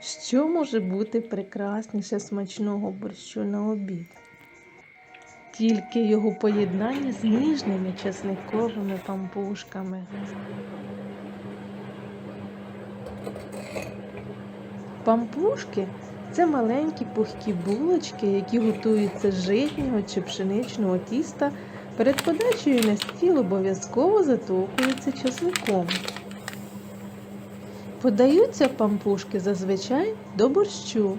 Що може бути прекрасніше смачного борщу на обід? Тільки його поєднання з ніжними часниковими пампушками. Пампушки це маленькі пухкі булочки, які готуються з житнього чи пшеничного тіста. Перед подачею на стіл обов'язково затовкуються часником. Подаються пампушки зазвичай до борщу.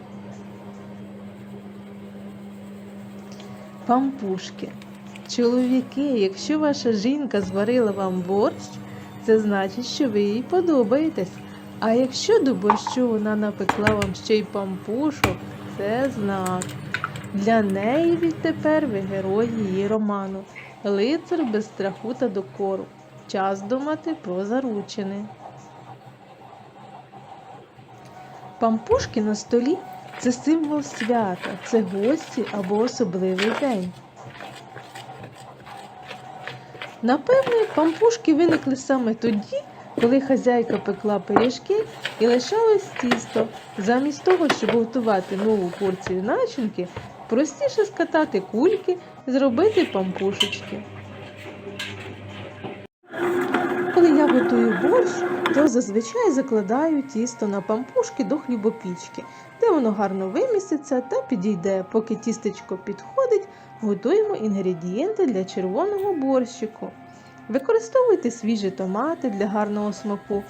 Пампушки. Чоловіки, якщо ваша жінка зварила вам борщ, це значить, що ви їй подобаєтесь. А якщо до борщу вона напекла вам ще й пампушок, це знак. Для неї відтепер ви герой її роману, лицар без страху та докору. Час думати про заручини. Пампушки на столі це символ свята, це гості або особливий день. Напевне, пампушки виникли саме тоді, коли хазяйка пекла пиріжки і лишалось тісто. Замість того, щоб готувати нову порцію начинки, простіше скатати кульки, зробити пампушечки. То зазвичай закладаю тісто на пампушки до хлібопічки, де воно гарно виміститься та підійде. Поки тістечко підходить, готуємо інгредієнти для червоного борщику. Використовуйте свіжі томати для гарного смаку.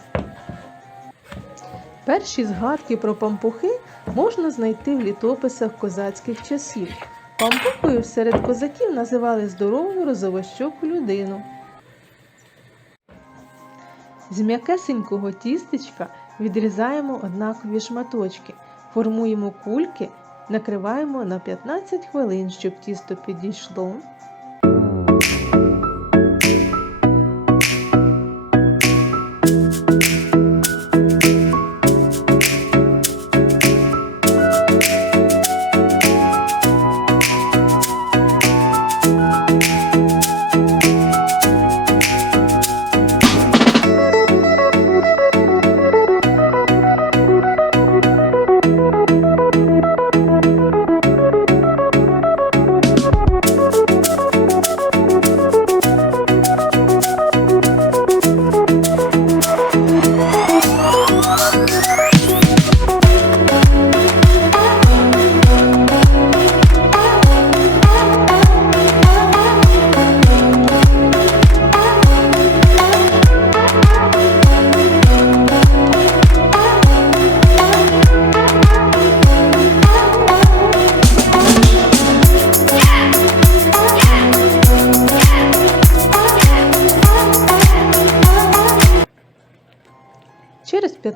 Перші згадки про пампухи можна знайти в літописах козацьких часів. Пампухою серед козаків називали здорову розовощоку людину. З м'якесенького тістечка відрізаємо однакові шматочки, формуємо кульки, накриваємо на 15 хвилин, щоб тісто підійшло.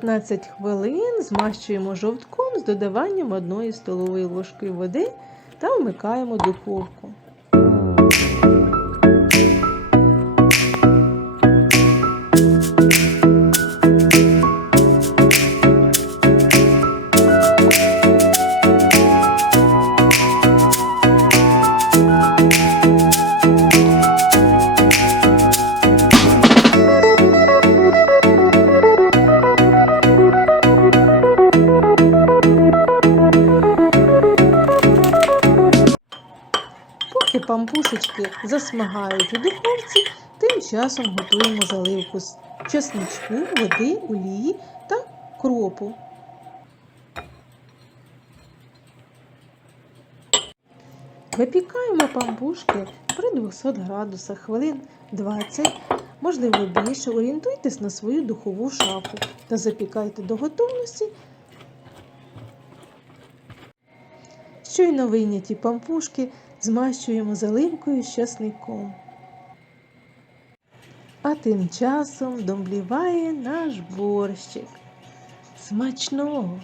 15 хвилин змащуємо жовтком з додаванням 1 столової ложки води та вмикаємо духовку. Пампушечки засмагають у духовці, тим часом готуємо заливку з чесничку, води, олії та кропу. Випікаємо пампушки при 200 градусах хвилин 20, можливо більше. Орієнтуйтесь на свою духову шафу та запікайте до готовності. Щойно вийняті пампушки змащуємо заливкою з часником. А тим часом домбліває наш борщик. Смачного!